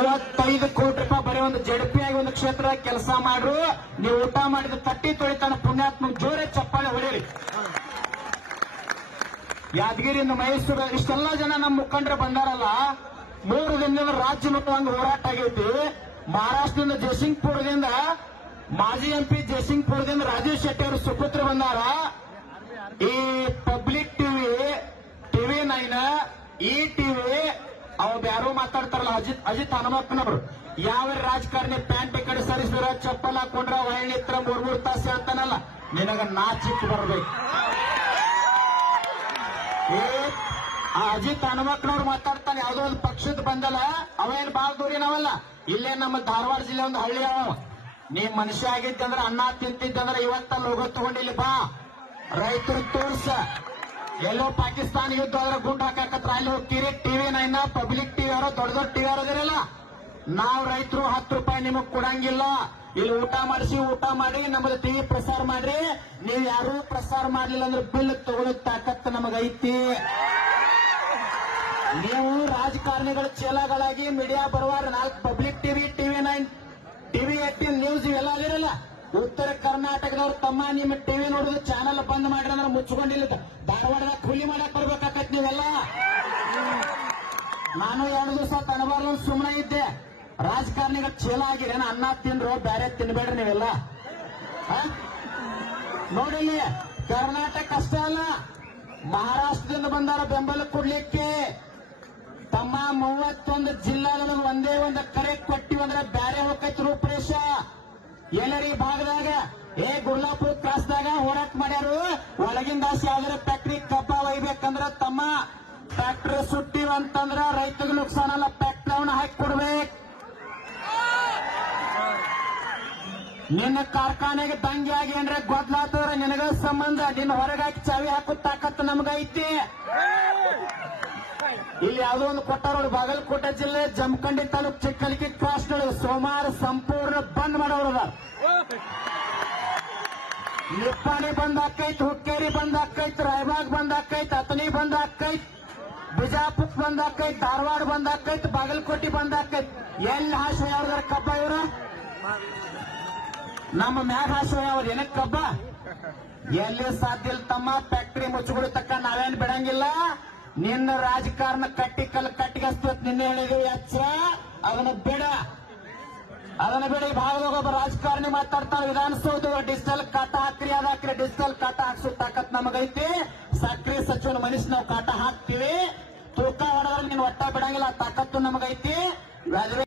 55 ಕೋಟಿ ರೂಪಾಯಿ ಬರೀ ಒಂದು ಜಡ್ಪಿಯಾಗಿ ಒಂದು ಕ್ಷೇತ್ರ ಕೆಲಸ ಮಾಡ್ರು. ನೀವು ಊಟ ಮಾಡಿದ ತಟ್ಟಿ ತೊಳಿತಾನ ಪುಣ್ಯಾತ್ಮ ಜೋರೇ ಚಪ್ಪಾಳೆ ಹೊಡೆಯಿರಿ. ಯಾದಗಿರಿಯಿಂದ ಮೈಸೂರು ಇಷ್ಟೆಲ್ಲ ಜನ ನಮ್ಮ ಮುಖಂಡರು ಬಂದಾರಲ್ಲ. 3 ದಿನದಿಂದ ರಾಜ್ಯ ಮಟ್ಟದಂಗ ಹೋರಾಟ ಆಗೈತಿ. ಮಹಾರಾಷ್ಟ್ರದಿಂದ ಜಯಸಿಂಗ್ಪುರದಿಂದ ಮಾಜಿ ಎಂಪಿ ಜಯಸಿಂಗ್ಪುರದಿಂದ ರಾಜೀವ್ ಶೆಟ್ಟಿ ಅವರು ಸುಪುತ್ರ ಬಂದಾರ. ಈ ಪಬ್ಲಿಕ್ ಟಿವಿ 9 ಈ ಟಿವಿ ಅವ್ ಯಾರೋ ಮಾತಾಡ್ತಾರಲ್ಲ ಅಜಿತ್ ಹನುಮಪ್ಪನವರು ಯಾವ ರಾಜಕಾರಣಿ ಪ್ಯಾಂಟ್ ಈ ಕಡೆ ಸರಿಸಿದ್ರ ಚಪ್ಪಲ್ ಹಾಕೊಂಡ್ರ ವೈನಿತ್ರ 3 ತಾಸು ಹೇಳ್ತಾನಲ್ಲ. ನಿನಗ ನಾಚಿಕ್ ಬರ್ಬೇಕು. ಆ ಅಜಿತ್ ಹನುಮಕ್ಕನವ್ರು ಮಾತಾಡ್ತಾನೆ ಯಾವ್ದೋ ಒಂದು ಪಕ್ಷದ ಬಂದಲ್ಲ. ಅವೇನ್ ಬಾಳ್ ದೂರಿನವಲ್ಲ. ಇಲ್ಲೇ ನಮ್ಮ ಧಾರವಾಡ ಜಿಲ್ಲೆ ಒಂದು ಹಳ್ಳಿ ಅವ. ನೀ ಮನುಷ್ಯ ಆಗಿದ್ದಂದ್ರೆ ಅನ್ನ ತಿಂತಿದ್ದಂದ್ರೆ ಇವತ್ತಲ್ಲಿ ಹೋಗೋ ತಗೊಂಡಿಲ್ಲ ಬಾ. ರೈತರು ತೋರ್ಸ. ಎಲ್ಲೋ ಪಾಕಿಸ್ತಾನ ಯುದ್ಧ ಆದ್ರೆ ಗುಂಡು ಹಾಕತ್ರ ಅಲ್ಲಿ ಹೋಗ್ತೀರಿ. ಟಿವಿ 9 ಪಬ್ಲಿಕ್ ಟಿವಿ ಅವರ ದೊಡ್ಡ ದೊಡ್ಡ ಟಿವಿ ಅವರದಿರಲ್ಲ. ನಾವ್ ರೈತರು 10 ರೂಪಾಯಿ ನಿಮಗ್ ಕೊಡಂಗಿಲ್ಲ. ಇಲ್ಲಿ ಊಟ ಮಾಡಿಸಿ ಊಟ ಮಾಡಿ ನಮ್ಮದು ಟಿವಿ ಪ್ರಸಾರ ಮಾಡ್ರಿ. ನೀವು ಯಾರು ಪ್ರಸಾರ ಮಾಡ್ಲಿಲ್ಲ ಅಂದ್ರೆ ಬಿಲ್ ತಗೊಳ್ಳೋ ತಾಕತ್ತು ನಮಗೈತಿ. ನೀವು ರಾಜಕಾರಣಿಗಳ ಚೇಲಗಳಾಗಿ ಮೀಡಿಯಾ ಬರುವಾರ 4 public TV, TV 9, TV 18 news ಇವೆಲ್ಲ ಅಲ್ಲಿರಲ್ಲ. ಉತ್ತರ ಕರ್ನಾಟಕದವ್ರು ತಮ್ಮ ನಿಮ್ಮ ಟಿವಿ ನೋಡುದು ಚಾನಲ್ ಬಂದ್ ಮಾಡ್ರಿ ಅಂದ್ರೆ ಮುಚ್ಕೊಂಡಿಲ್ಲ. ಧಾರವಾಡದಾಗ ಕೂಲಿ ಮಾಡಕ್ ಬರ್ಬೇಕಾಕತ್ ನೀವೆಲ್ಲ. ನಾನು 2 ದಿವಸ ತನಬಾರ್ದು ಸುಮ್ಮನೆ ಇದ್ದೆ. ರಾಜಕಾರಣಿಗಳ ಚೇಲ ಆಗಿರೇನ ಅನ್ನ ತಿನ್ರು ಬೇರೆ ತಿನ್ಬೇಡ್ರಿ ನೀವೆಲ್ಲ. ನೋಡಿಲಿ ಕರ್ನಾಟಕ ಅಷ್ಟೇ ಅಲ್ಲ, ಮಹಾರಾಷ್ಟ್ರದಿಂದ ಬಂದಾರ ಬೆಂಬಲ ಕೊಡ್ಲಿಕ್ಕೆ. ತಮ್ಮ 31 ಜಿಲ್ಲಾದೊಳಗೆ ಒಂದೇ ಒಂದು ಕರೆ ಕೊಟ್ಟಿವಂದ್ರೆ ಬ್ಯಾರೆ ಹೋಗೈತಿ ರೂಪರೇಷ. ಎಲ್ಲರಿ ಭಾಗದಾಗ ಗುರ್ಲಾಪುರ ಕ್ರಾಸ್ದಾಗ ಹೋರಾಟ ಮಾಡ್ಯಾರು. ಒಳಗಿಂದ ಯಾವ್ದಾರ ಫ್ಯಾಕ್ಟ್ರಿ ಕಬ್ಬ ಒಯ್ಬೇಕಂದ್ರ ತಮ್ಮ ಫ್ಯಾಕ್ಟ್ರಿ ಸುಟ್ಟಿವಂತಂದ್ರ ರೈತರಿಗೆ ನುಕ್ಸಾನಲ್ಲ. ಫ್ಯಾಕ್ಟ್ರಿ ಅವನ್ನ ಹಾಕಿ ಕೊಡ್ಬೇಕು. ನಿನ್ನ ಕಾರ್ಖಾನೆಗೆ ದಂಗೆ ಆಗಿ ಅಂದ್ರೆ ಗೊತ್ತಾತಂದ್ರೆ ನಿನಗ ಸಂಬಂಧ. ನಿನ್ನ ಹೊರಗಾಕಿ ಚಾವಿ ಹಾಕೋ ತಾಕತ್ತು ನಮಗೈತಿ. ಇಲ್ಲಿ ಯಾವುದೋ ಒಂದು ಕೊಟ್ಟಾರ ಬಾಗಲಕೋಟೆ ಜಿಲ್ಲೆ ಜಮಖಂಡಿ ತಾಲೂಕು ಚಿಕ್ಕಲಿಕಿ ಕ್ರಾಸ್ ಸೋಮವಾರ ಸಂಪೂರ್ಣ ಬಂದ್ ಮಾಡೋರ. ನಿಪ್ಪಾಣಿ ಬಂದ್ ಹಾಕೈತಿ, ಹುಕ್ಕೇರಿ ಬಂದ್ ಹಾಕೈತಿ, ರಾಯಬಾಗ್ ಬಂದ್ ಹಾಕೈತಿ, ಅತನಿ ಬಂದ್ ಹಾಕೈತಿ, ಬಿಜಾಪುರ ಬಂದ್ ಹಾಕೈತಿ, ಧಾರವಾಡ ಬಂದ್ ಹಾಕೈತಿ, ಬಾಗಲಕೋಟೆ ಬಂದ್ ಹಾಕೈತಿ. ಎಲ್ಲಿ ಹಾಶ ಯಾವ್ದಾರ ಕಬ್ಬ ಇವ್ರ ನಮ್ಮ ಮ್ಯಾಗ ಹಾಶ ಯಾವ್ದು ಏನಕ್ಕೆ ಕಬ್ಬ ಎಲ್ಲಿ ಸಾಧ್ಯ ಇಲ್ಲ ತಮ್ಮ. ಫ್ಯಾಕ್ಟ್ರಿ ಮುಚ್ಚುಗಳು ತಕ್ಕ ನಾವೇನ್ ಬಿಡಂಗಿಲ್ಲ. ನಿನ್ನ ರಾಜಕಾರಣ ಕಟ್ಟಿಗೆ ಹಸ್ತತ್ ನಿನ್ನೆ ಹೇಳಿದೀವಿ. ಎಚ್ಚರ ಅದನ್ನ ಬಿಡ. ಈ ಭಾಗದಾಗ ಒಬ್ಬ ರಾಜಕಾರಣಿ ಮಾತಾಡ್ತಾರೆ ವಿಧಾನಸೌಧ ಡಿಜಿಟಲ್ ಕಾಟ ಹಾಕ್ರಿ ಅದ ಹಾಕ್ರಿ. ಡಿಜಿಟಲ್ ಕಾಟ ಹಾಕ್ಸೋ ತಾಕತ್ ನಮಗೈತಿ. ಸಕ್ರಿ ಸಚಿವನ ಮನುಷ್ಯ ನಾವು ಕಾಟ ಹಾಕ್ತಿವಿ. ತೂಕ ಹೊಡೆದ್ರೆ ನೀನು ಒಟ್ಟ ಬಿಡಂಗಿಲ್ಲ. ತಾಕತ್ತು ನಮಗೈತಿ.